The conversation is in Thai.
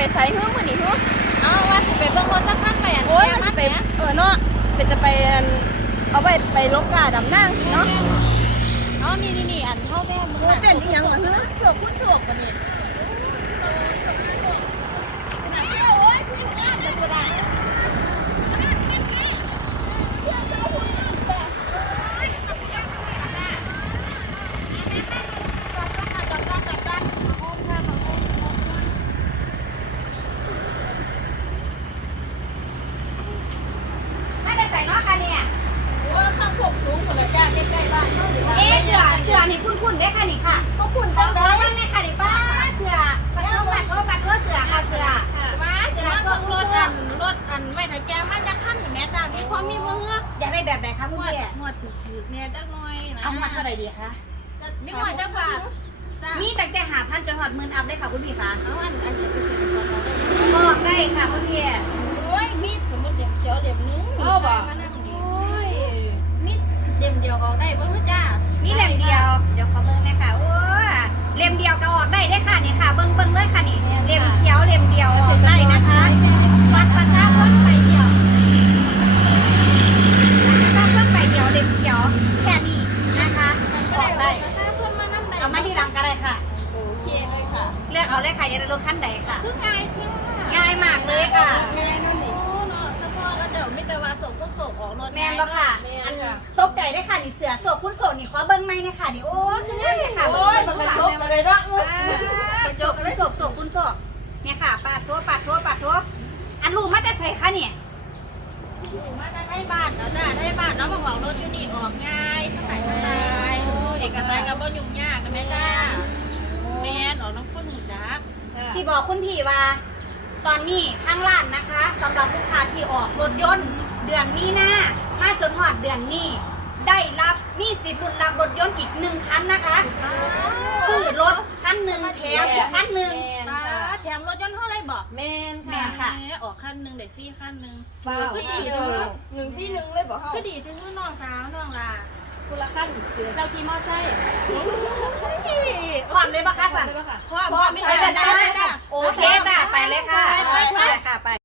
ไปใช้หฮือกมันนี่เ้อกเอาว่าสิไปเบิ่งรถจะพักไปอ่ะโอ้ยจะไปเออเนาะเป็นจะไปเอาไปไปลบกาดำนั่งเนาะไรแบบไหนคะคุณแม่งอดถือถือเนี่ยจ้าหน่อยนะเอาหอดเท่าไรดีคะมีงอดจ้าบาทมีแต่แต่หาพันจะหอดมืออับได้ค่ะคุณพี่คะเอาอันอันเสร็จไปเสร็จก่อนได้ค่ะคุณพี่โอ้ยมีดสมมติเดี่ยวเฉียวเดี่ยวนู่นโอ้มีดเดี่ยวเดียวออกได้ป่ะพ่อจ้ามีเล่ยมเดียวเดี๋ยวขอเบิ้งนะคะโอ้เล่มเดียวก็ออกได้ได้ค่ะนี่ค่ะ เบิ้งเบิ้งเลยค่ะนี่เล่มเขียวเล่มเดียวออกมาที่หลังก็ได้ค่ะโอเคเลยค่ะเลือกเอาเลยค่ะยังไดรขั้นหนค่ะคือง่ายค่ะ ง่ายมากเลยค่ะแม่นั่นนี่โอ้เนาะพ่อก็จะไม่จะมาส่งพุ่โศกของรถแม่ก็ค่ะอันตกใจได้ค่ะนี่เสือโศกคุณโศกนี่ขอเบิ้งไหม่นะค่ะนี่โอ้ยเนี่ยค่ะโอ้ยมันจบเลยละอุ๊บจบโศกโศกคุณโศกเนี่ยค่ะปัดทั่วปัดทั่วปัดทั่วอันรูกมาจะใส่ค่ะเนี่ยลูกมาจะให้บ้านเนาะจ้ะให้บ้านเนาะมาบอกรถชุดนี้ออกง่ายสบายสบายกระจายกับ่ยุ่งยากแม่จ้าแม่ออกน้องคนหนู่จ้าสีบอกคุณพี่ว่า ตอนนี้ทั้งร้านนะคะสำหรับลูกค้าที่ออกรถยนต์เดือนนี้หน้า มาจนหอดเดือนนี้ ได้รับมีสิทธิ์ลุ้นรับรถยนต์อีกหนึ่งคันนะคะซื้อรถคันหนึ่งแถมอีกคันหนึ่งแถมรถยนต์เท่าไรบอกแมนค่ะแม่ออกคันหนึ่งเด็กฟี่คันหนึ่งพี่หนึ่งหนึ่งพี่หนึ่งเลยบอกเขาพี่อดีจงหนึ่งน้องสาวน้องล่ะคุณละขั้นเสือเจ้าที่มอไส้ความเลยบ้าค่ะสันเพราะว่าไม่เคยได้โอเค